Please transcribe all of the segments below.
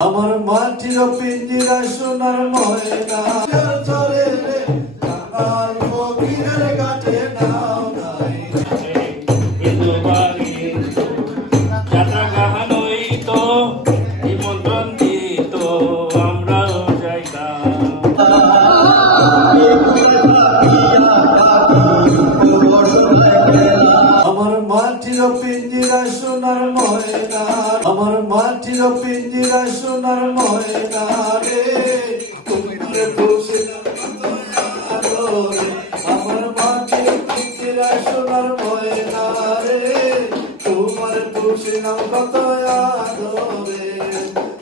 আমার মাটির পিঞ্জিরা সোনার ময়না চলে রে কাঙাল ফকিরের ঘাটে নাও নাই ইন্দু বাড়ি যাত্রা গাহানই তো নিমন্ত্রণ দিত আমরাও যাইতাম আমার মাটির পিঞ্জিরা সোনার ময়না আমার মাটির পিঞ্জিরা সোনার ময়না রে তোমারে বসিলাম আমার মাটির পিঞ্জিরা সোনার ময়না রে তোমারে বসিলাম কত আদরে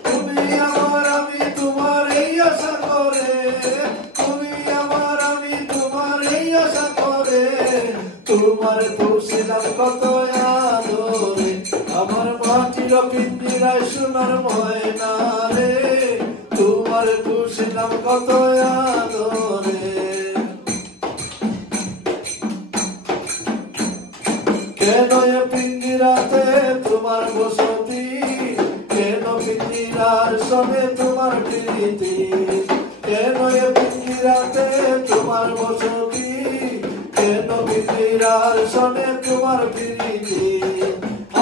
তুমি আমার আমি তোমার এই আশা করে তুমি আমার আমি তোমার এই আশা করে তোমার বসিলাম কত আদরে আমার মাটির পিঞ্জিরায় সোনার ময়না রে তোমার বসিলাম কত আদরে কেন এ পিঞ্জিরাতে তোমার বসতি কেন পিঞ্জিরার সঙ্গে তোমার প্রীতি কেন এ পিঞ্জিরাতে তোমার বসতি কেন পিঞ্জিরার সঙ্গে তোমার প্রীতি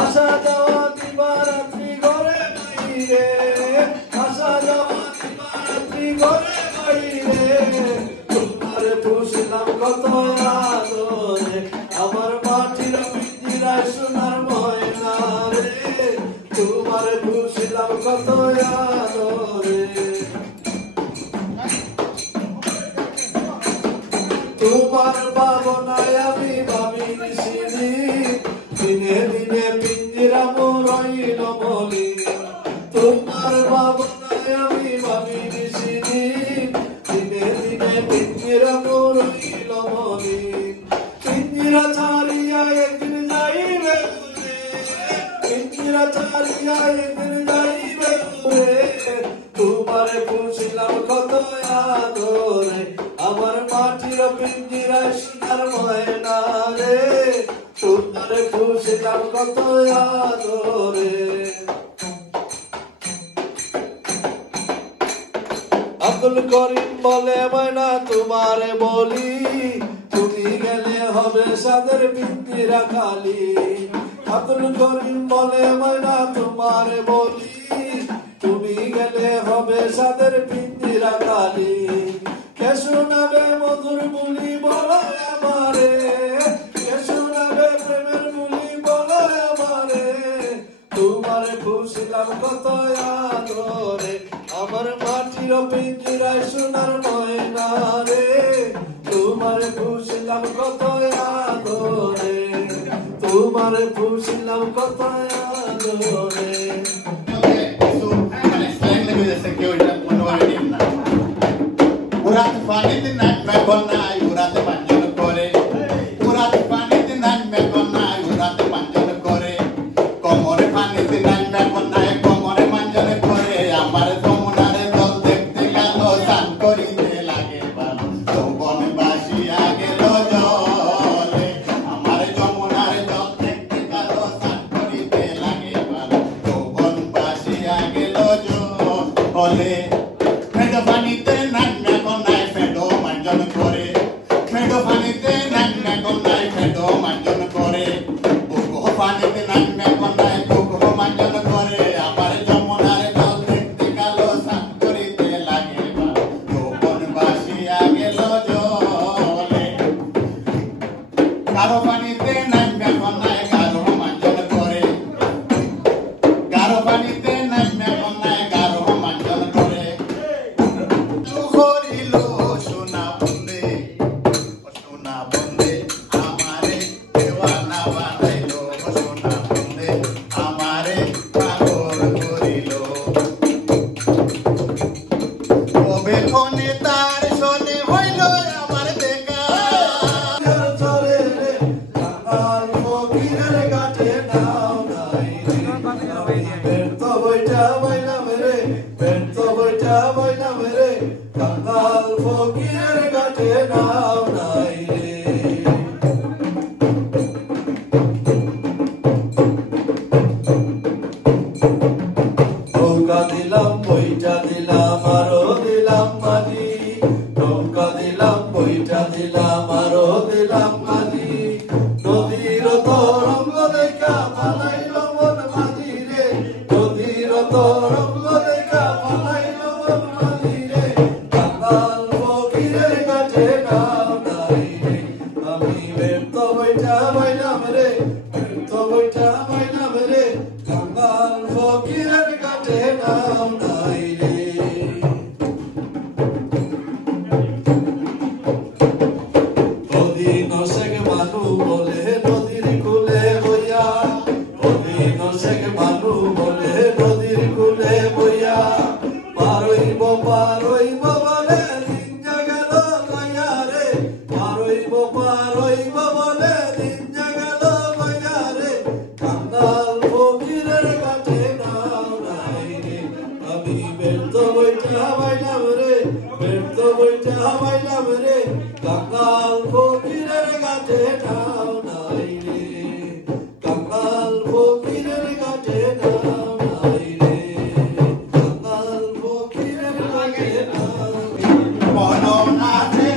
আসা যাওয়া দিবারাত্রি ঘরে বাইরে আসা যাওয়া দিবারাত্রি ঘরে বাইরে তোমার বসিলাম কত আদরে আমার মাটির পিঞ্জিরায় সোনার ময়না রে তোমার বসিলাম কত আদরে তোমার ভাবনায় আমি ভাবি নিশিনি দিনে দিনে পিঞ্জিরা রইল বলি তোমার ভাবনায় আমি ভাবি নিশিনি দিনে দিনে পিঞ্জিরা রইল বলি পিঞ্জিরা ছাড়িয়া একদিন যাইবে দূরে পিঞ্জিরা ছাড়িয়া একদিন যাইবে দূরে তোমার বসিলাম কত আদরে আমার মাটির পিঞ্জিরায় সোনার ময়না রে তোমার বসিলাম কত আদরে আব্দুল করিম বলে ময়না তোমারে বলি তুমি গেলে হবে সাদের পিঞ্জিরা খালি আব্দুল করিম বলে ময়না তোমারে বলি তুমি গেলে হবে সাদের পিঞ্জিরা খালি কে শোনাবে মধুর বুলি বলো আমারে কে শোনাবে প্রেমের বুলি বলো আমারে তোমারে বসিলাম কত আদরে আমার মাটির পিঞ্জিরায় সোনার ময়না রে তোমারে বসিলাম কত আদরে তোমারে বসিলাম কত আদরে Urat fanit nan me konnai urat panjul kore urat fanit nan me konnai urat panjul kore komore fanit nan me konnai komore panjul kore amar tomunare dol dekhte gelo san korite lage balo tobon bashi agelo jole amar tomunare dol dekhte gelo san korite lage balo tobon bashi agelo jole medo fanite nan me konnai fedo manjon kore fedo fanite nan me konnai fedo manjon kore buko fanite nan me konnai buko manjon kore amar jomunare dol dekhte gelo san korite lage ba tobon bashi agelo jole garo fanite nan me konnai garo manjon kore garo fanite nan me konnai garo manjon kore বইটা দিলাম আরো দিলাম মানি নৌকা দিলাম বইটা দিলাম আরো দিলাম মানি নদীর তরঙ্গ দেখা পালাইল মন মাঝি রে নদীর তরঙ্গ দেখা পালাইল মন মাঝি রে কাঙ্গাল ফকিরের কাছে নাও নাই রে আমি ব্যর্থ বইটা বাইলাম রে ব্যর্থ বইটা বাইলাম রে কাঙ্গাল ফকিরের কাছে নাও নাই রে অধীনশেখ মানু বলে নদীর কুলে বইয়া অধীনশেখ মানু বলে নদীর কুলে বইয়া পারইব বলে দিন গেল লইয়া রে পারইব বলে দিন গেল লইয়া রে কাঙ্গাল ফকিরের কাছে নাও নাই রে আমি ব্যর্থ বইটা বাইলাম রে ব্যর্থ বইটা বাইলাম রে কাঙ্গাল ফকিরের কাছে নাও নাই রে কাঙ্গাল ফকিরের কাছে নাও নাই রে কাঙ্গাল ফকিরের কাছে নাও বলো না যে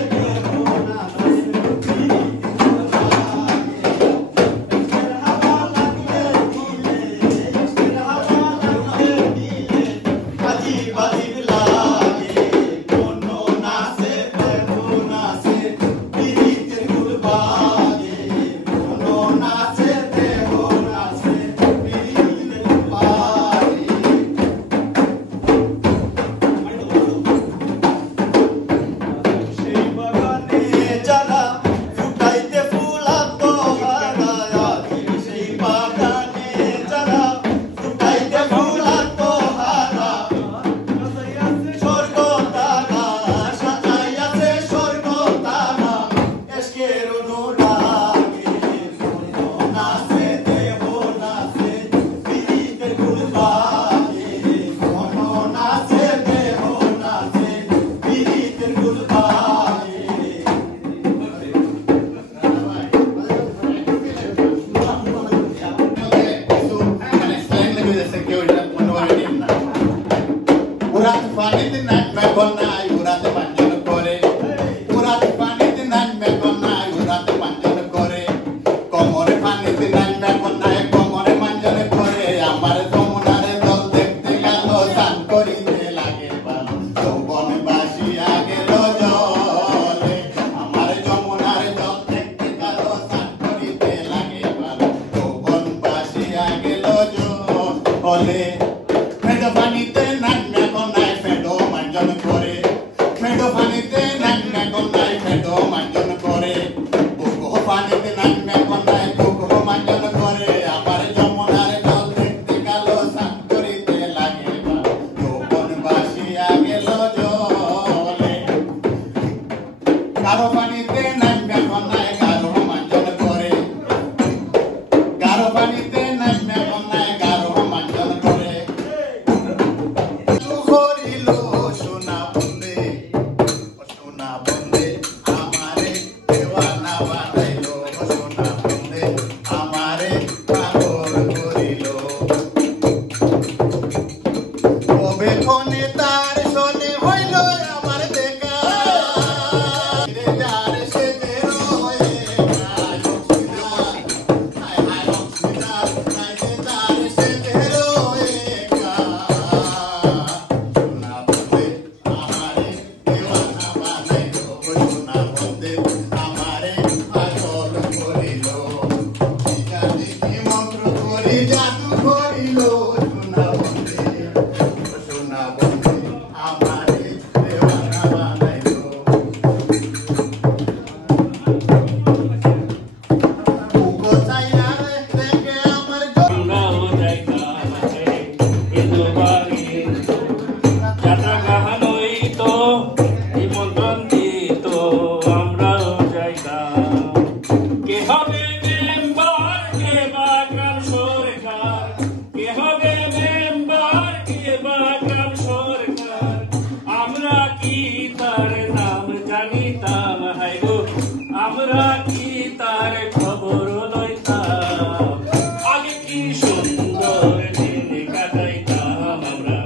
সুন্দর দিন কাটাইতাম আমরা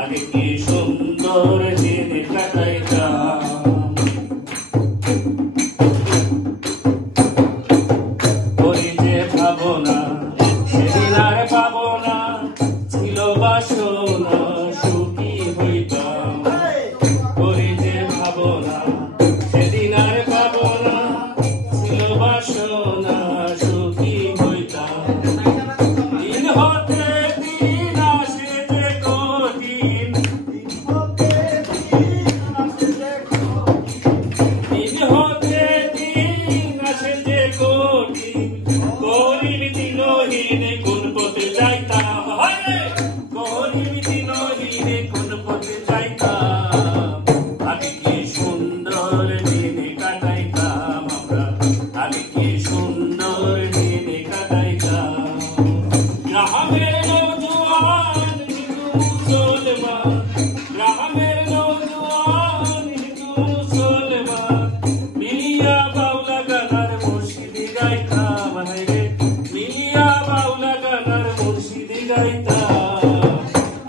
আগে কি করতে চাইতাম আগে কি সুন্দর দিনে কাটাইতাম আমরা আগে কি সুন্দর দিনে কাটাইতাম গ্রামের নওজোয়ান হিন্দু মুসলমান গ্রামের নওজোয়ান হিন্দু মুসলমান মিলিয়া বাউলা গানার মুর্শিদি গাইতাম হায়রে মিলিয়া বাউলা গানার মুর্শিদি গাইতাম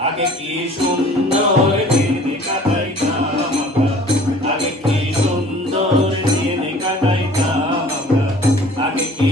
আগে কি সুন্দর দিনে কাটাইতাম আমরা আগে কি সুন্দর দিনে কাটাইতাম আমরা আগে কি